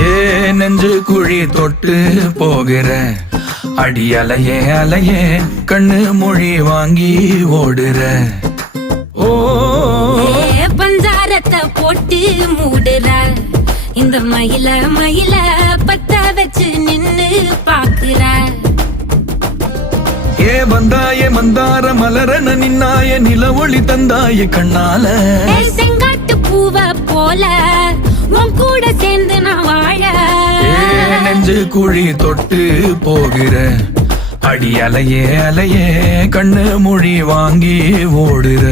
ஏ நெஞ்சு குழி தொட்டு போகிற அடி அலையே அலையே கண்ணு மொழி வாங்கி ஓடுற. ஓ பஞ்சாரத்தை போட்டு மூடுற இந்த மயில மயில பத்த வச்சு நின்னு பாக்குற. ஏ வந்தாய மந்தார மலரன நின்னாய நில ஒளி தந்தாய கண்ணால. செங்காட்டு பூவ போல உன் கூட சேர்ந்து நான் வாழ. நெஞ்சு குழி தொட்டு போகிற அடி அலையே அலையே கண்ணு மொழி வாங்கி ஓடுற.